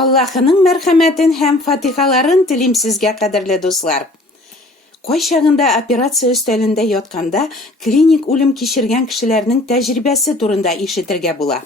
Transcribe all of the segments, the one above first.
Аллаһының мәрхәмәтен һәм фатихаларын телим сезгә, кадерле дуслар. Кай чагында операция өстәлендә ятканда клиник үлем кичергән кешеләрнең тәҗрибәсе турында ишетергә була.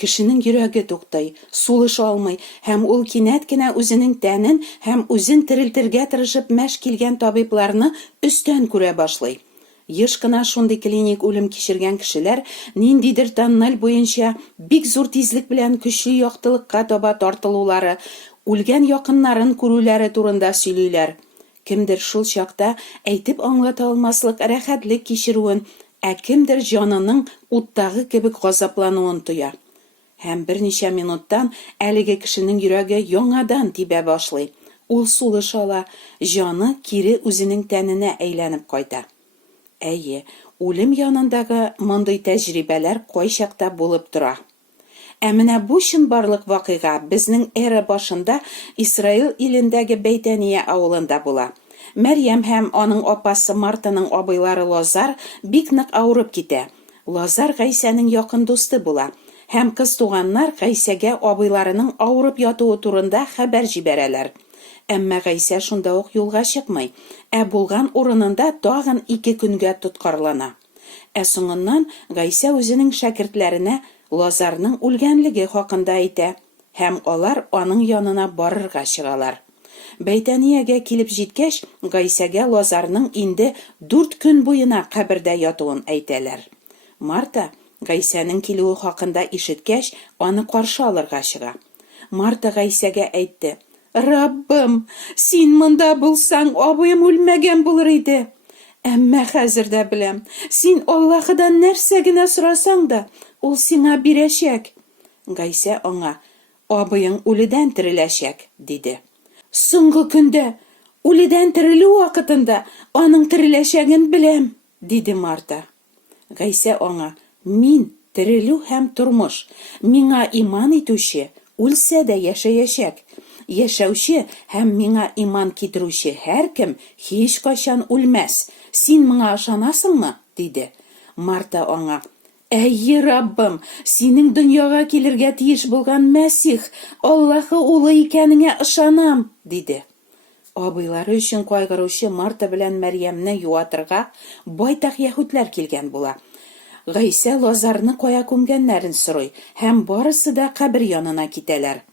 Кешенең йөрәге туктый, сулыш алмый һәм ул кинәт кенә үзенең тәнен һәм үзен терелтергә тырышып мәш килгән табибларны өстән күрә башлый. Еш кына шундый клиник үлем кичергән кешеләр ниндидер тоннель буенча бик зур тизлек белән көчле яктылыкка таба тартылулары, үлгән якыннарын күрүләре турында сөйлиләр. Кемдер шул чакта әйтеп аңлата алмаслык рәхәтлек кичерүен, кемдер җанының уттагы кебек газаплануын тоя. Һәм берничә минуттан әлеге кешенең йөрәге яңадан тибә башлый. Ул сулыш ала, җаны кире үзенең тәненә әйләнеп кайта. Әйе, үлем янындагы мондый тәҗрибәләр кайчакта булып тора. Менә бу чынбарлык вакыйга безнең эра башында Исраил илендәге Бәйтәния авылында була. Мәрьям һәм аның апасы Мартаның абыйлары Лазар бик нык авырып китә. Лазар Гайсәнең якын дусты була һәм кыз туганнар Гайсәгә абыйларының авырып ятуы турында хәбәр җибәрәләр. Әмма Гайсә шунда ук юлга чыкмый, булган урынында тагын 2 көнгә тоткарлана. Соңыннан Гайсә үзенең шәкертләренә Лазарның үлгәнлеге хакында әйтә, һәм алар аның янына барырга чыгалар. Бәйтәниягә килеп җиткәч, Гайсәгә Лазарның инде 4 көн буена кабердә ятуын әйтәләр. Марта Гайсәнең килүе хакында ишеткәч, аны каршы алырга чыга. Марта Гайсәгә әйтте: Раббым, син монда булсаң, абыем үлмәгән булыр иде. Әмма хәзер дә беләм, син Аллаһыдан нәрсә генә сорасаң да, ул сиңа бирәчәк. Гайсә аңа: Абыең үледән тереләчәк, диде. Соңгы көндә, үледән терелү вакытында аның тереләчәген беләм, диде Марта. Гайсә аңа: Мин терелү һәм тормыш. Миңа иман итүче үлсә дә яшәячәк. Яшәүче һәм миңа иман китерүче һәркем һич кайчан үлмәс. Син моңа ышанасыңмы? Диде. Марта аңа: Әйе, Раббым, синең дөньяга килергә тиеш булган Мәсих, Аллаһы улы икәнеңә ышанам, диде. Абыйлары өчен кайгыручы Марта белән Мәрьямне юатырга байтак яһүдләр килгән була. Гайсә Лазарны кая күмгәннәрен сорый һәм барысы да кабер янына китәләр.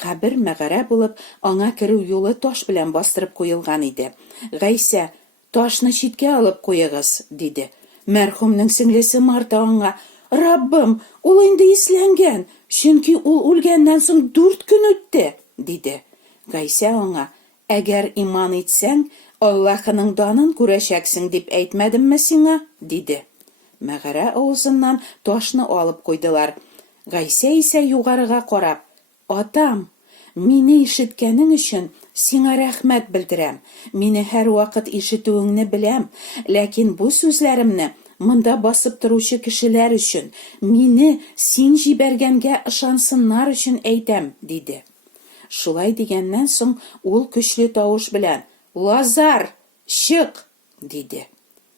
Кабер мәгарә булып, аңа керү юлы таш белән бастырып куелган иде. Гайсә: Ташны читкә алып куегыз, диде. Мәрхүмнең сеңлесе Марта аңа: Раббым, ул инде исләнгән, чөнки ул үлгәннән соң 4 көн үтте, диде. Гайсә аңа: Әгәр иман итсәң, Аллаһының данын күрәчәксең дип әйтмәдемме сиңа, диде. Мәгарә авызыннан ташны алып куйдылар. Гайсә исә югарыга карап: Атам, мине ишеткәнең өчен сиңа рәхмәт белдерәм. Мине һәр вакыт ишетүеңне беләм, ләкин бу сүзләремне монда басып торучы кешеләр өчен, мине син җибәргәнгә ышансыннар өчен әйтәм, диде. Шулай дигәннән соң ул көчле тавыш белән: Лазар, чык, диде.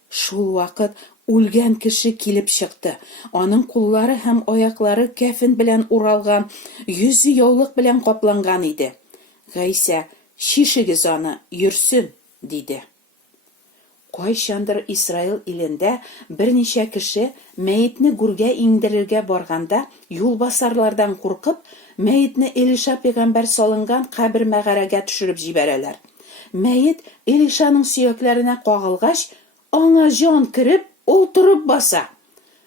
Шул вакыт үлгән кеше килеп чыкты. Аның куллары һәм аяклары кәфен белән уралган, йөзе яулык белән капланган иде. Гайсә: Чишегез аны, йөрсен, диде. Кайчандыр Исраил илендә берничә кеше мәетне гүргә иңдерергә барганда, юлбасарлардан куркып, мәетне Илиша пәйгамбәр салынган кабер мәгарәгә төшереп җибәрәләр. Мәет Илишаның сөякләренә кагылгач, аңа җан кереп, ул торып баса.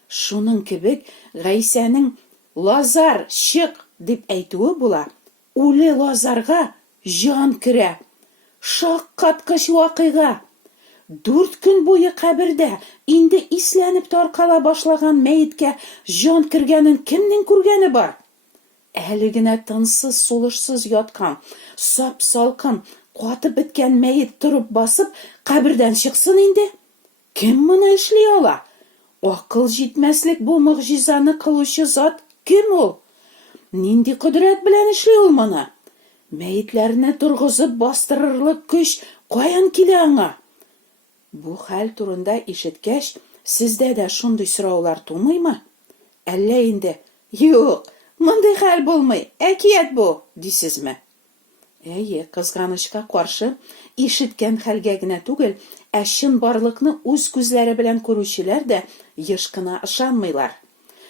Шуның кебек Гайсәнең Лазар, чык, дип әйтүе була. Үле Лазарга җан керә. Шаккаткыч вакыйга. 4 көн буе кабердә инде исләнеп таркала башлаган мәеткә җан кергәнен кемнең күргәне бар? Әле генә тынсыз, сулышсыз яткан, сап-салкын, катып беткән мәет торып басып, кабердән чыксын инде? Кем моны эшли ала? Акыл җитмәслек бу мөгъҗизаны кылучы зат кем ул? Нинди кодрәт белән эшли ул моны? Мәетләрне тургызып бастырырлык көч каян килә аңа? Бу хәл турында ишеткәч, сездә дә шундый сораулар тумыймы? Әллә инде: Юк, Мондай хәл булмый, әкият бу, дисезме? Әйе, кызганычка каршы, ишеткән хәлгә генә түгел, ә чын барлыкны үз күзләре белән күрүчеләр дә еш кына ышанмыйлар.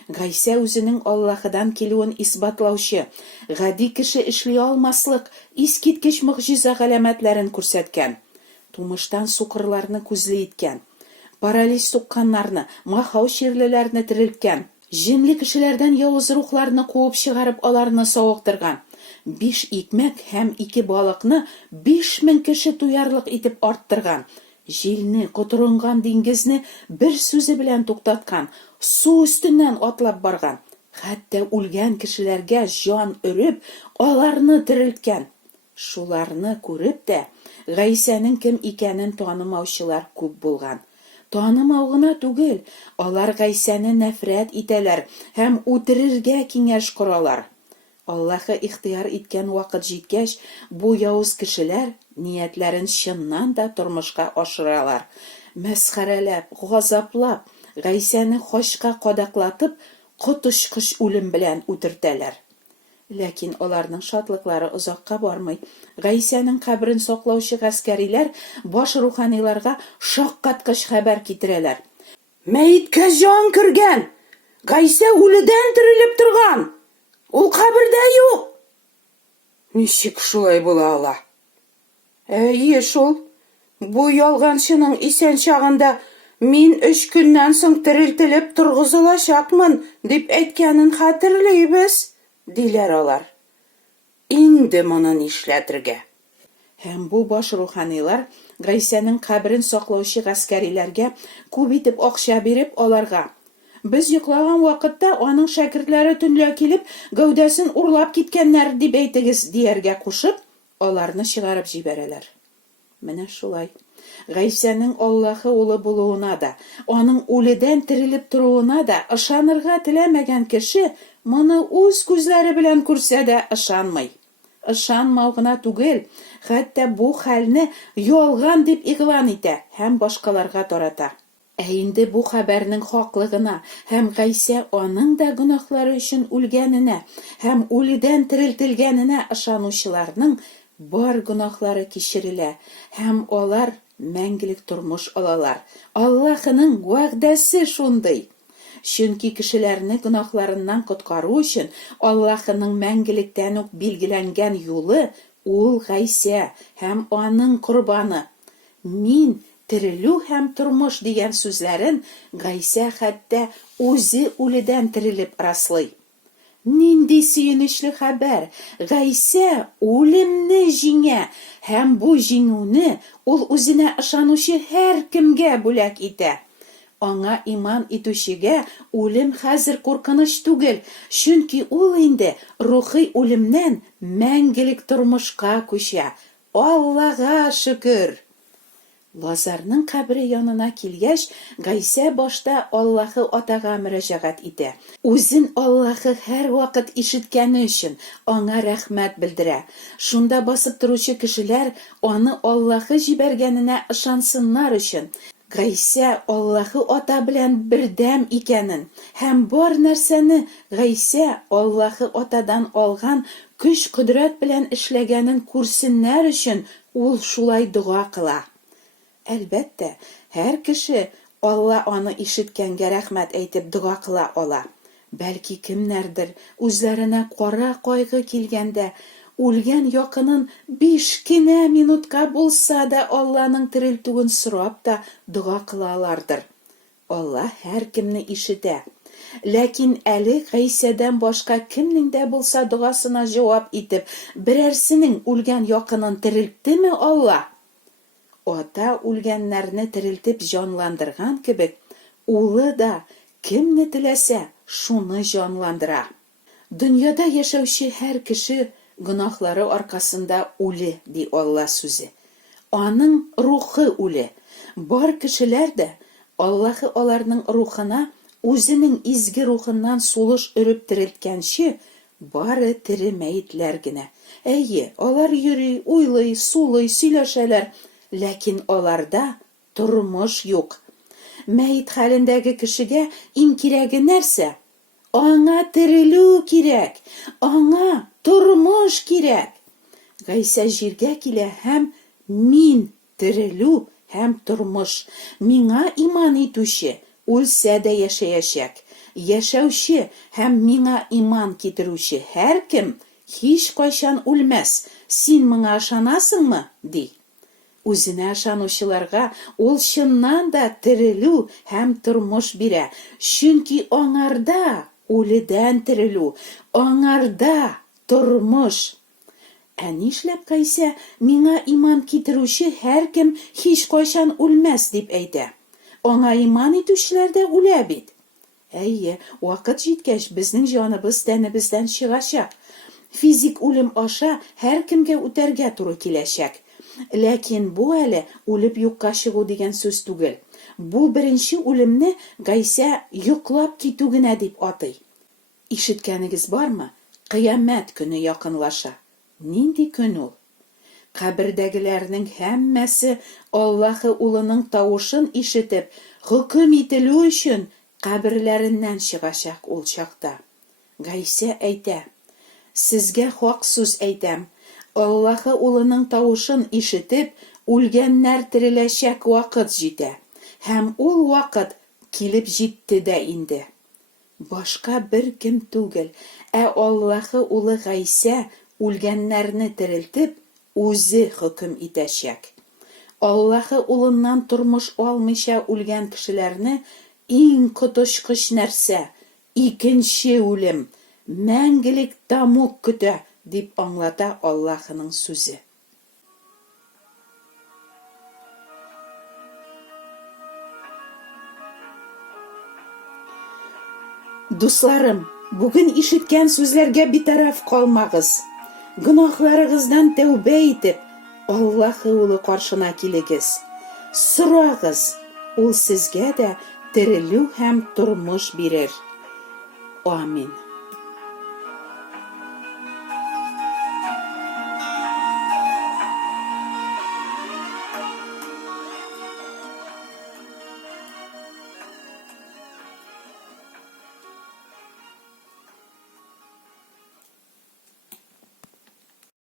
Гайсә үзенең Аллаһыдан килүен исбатлаучы, гади кеше эшли алмаслык, искиткеч мөгъҗиза галәмәтләрен күрсәткән. Тумыштан сукырларны күзле иткән, паралич сукканнарны, махау чирлеләрне терелткән, җенле кешеләрдән явыз рухларны куып чыгарып аларны савыктырган. 5 икмәк һәм 2 балыкны 5000 кеше туярлык итеп арттырган. Җилне, котырынган диңгезне бер сүзе белән туктаткан, су өстеннән атлап барган. Хәтта үлгән кешеләргә җан өреп, аларны терелткән. Шуларны күреп тә, Гайсәнең кем икәнен танымаучылар күп булган. Танымау гына түгел, алар Гайсәне нәфрәт итәләр һәм үтерергә киңәш коралар. Аллаһы ихтияр иткән вакыт җиткәч, бу явыз кешеләр ниятләрен чыннан да тормышка ашыралар. Мәсхәрәләп, газаплап, Гайсәне хачка кадаклатып, котышкыч үлем белән үтертәләр. Ләкин аларның шатлыклары озакка бармый. Гайсәнең кабрын саклаучы гаскәриләр баш руханиларга шаккаткыч хәбәр китерәләр. Мәйеткә җан кергән! Гайсә үледән терелеп торган! Ул кабердә юк! Ничек шулай була ала? Әйе шул. Бу ялганчының исән чагында мин 3 көннән соң терелтелеп торгызылачакмын дип әйткәнен хәтерлибез, диләр алар. Инде моны нишләтергә? Һәм бу баш руханилар Гайсәнең кабрын саклаучы гаскәриләргә күп итеп акча биреп аларга. Без йоклаган вакытта аның шәкертләре төнлә килеп, гәүдәсен урлап киткәннәр дип әйтегез, дияргә кушып, аларны чыгарып җибәрәләр. Менә шулай. Гайсәнең Аллаһы улы булуына да, аның үледән терелеп торуына да ышанырга теләмәгән кеше моны үз күзләре белән күрсә дә ышанмый. Ышанмау гына түгел, хәтта бу хәлне ялган дип игълан итә һәм башкаларга тарата. Ә инде бу хәбәрнең хаклыгына һәм Гайсә аның да гөнаһлары өчен үлгәненә һәм үледән терелтелгәненә ышанучыларның бар гөнаһлары кичерелә һәм алар мәңгелек тормыш алалар. Аллаһының вәгъдәсе шундый. Чөнки кешеләрне гөнаһларыннан коткару өчен Аллаһының мәңгелектән үк билгеләнгән юлы ул Гайсә һәм аның корбаны. Мин терелү һәм тормыш дигән сүзләрен Гайсә хәтта үзе үледән терелеп раслый. Нинди сөенечле хәбәр! Гайсә үлемне җиңә һәм бу җиңүне ул үзенә ышанучы һәр кемгә бүләк итә. Аңа иман итүчегә үлем хәзер куркыныч түгел, чөнки ул инде рухи үлемнән мәңгелек тормышка күчә. Аллаһка шөкер! Лазарның кабре янына килгәч, Гайсә башта Аллаһы атага мөрәҗәгать итә. Үзен Аллаһы һәр вакыт ишеткәне өчен аңа рәхмәт белдерә. Шунда басып торучы кешеләр аны Аллаһы җибәргәненә ышансыннар өчен. Гайсә Аллаһы ата белән бердәм икәнен һәм бар нәрсәне Гайсә Аллаһы атадан алган көч-кодрәт белән эшләгәнен күрсеннәр өчен ул шулай дуга кыла. Әлбәттә, һәр кеше Алла аны ишеткәнгә рәхмәт әйтеп дуга кыла ала. Бәлки кемнәрдер үзләренә кара кайгы килгәндә, үлгән якынын 5 кенә минутка булса да Алланың терелтүен сорап та дуга кылалардыр. Алла һәр кемне ишетә. Ләкин әле Гайсәдән башка кемнең дә булса дугасына җавап итеп, берәрсенең үлгән якынын терелттеме Алла? Ата үлгәннәрне терелтеп җанландырган кебек, улы да кемне теләсә, шуны җанландыра. Дөньяда яшәүче һәр кеше гөнаһлары аркасында үле, ди Алла сүзе. Аның рухы үле. Бар кешеләр дә Аллаһы аларның рухына үзенең изге рухыннан сулыш өреп терелткәнче бары тере мәйетләр генә. Әйе, алар йөри, уйлый, сулый, сөйләшәләр. Ләкин аларда тормыш юк. Мәйет хәлендәге кешегә иң кирәге нәрсә? Аңа терелүү кирәк, аңа тормыш кирәк. Гайса җиргә килә һәм мин терелүү һәм тормыш. Миңа иман итүче үлсә дә яшәячәк. Яшәүче һәм миңа иман китерүче һәркем һич кайчан үлмәс. Син моңа ышанасыңмы? Ди. Үзенә ышанучыларга ул чыннан да терелүү һәм тормыш бирә. Чөнки аңарда үледән терелүү, аңарда тормыш. Ә нишләп Гайса миңа иман китерүче һәркем һич кайчан үлмәс дип әйтә? Аңа иман итүчеләр дә үлә бит. Әйе, вакыт җиткәч безнең җаныбыз тәнебездән чыгачак. Физик үлем аша һәркемгә үтәргә туры киләчәк. Ләкин бу әле үлеп юкка чыгу дигән сүз түгел. Бу беренче үлемне Гайса йоклап китү генә дип атый. Ишеткәнегез бармы? Кыямәт көне якынлаша. Нинди көн ул? Кабердәгеләрнең һәммәсе Аллаһы улының тавышын ишетеп, хөкем ителү өчен каберләреннән чыгачак ул чакта. Гайса әйтә: Сезгә хак сүз әйтәм. Аллаһы улының тавышын ишетеп, үлгәннәр тереләчәк вакыт җитә. Һәм ул вакыт килеп җитте дә инде. Башка бер кем түгел, ә Аллаһы улы Гайса үлгәннәрне терелтеп, үзе хөкем итәчәк. Аллаһы улыннан тормыш алмыйча үлгән кешеләрне иң коточкыч нәрсә, икенче үлем, мәңгелек тамук көтә, дип аңлата Аллаһының сүзе. Дусларым, бүген ишеткән сүзләргә битараф калмагыз. Гөнаһларыгыздан тәүбә итеп, Аллаһы улы каршына килегез. Сорагыз, ул сезгә дә терелүү һәм тормыш бирер. Амин.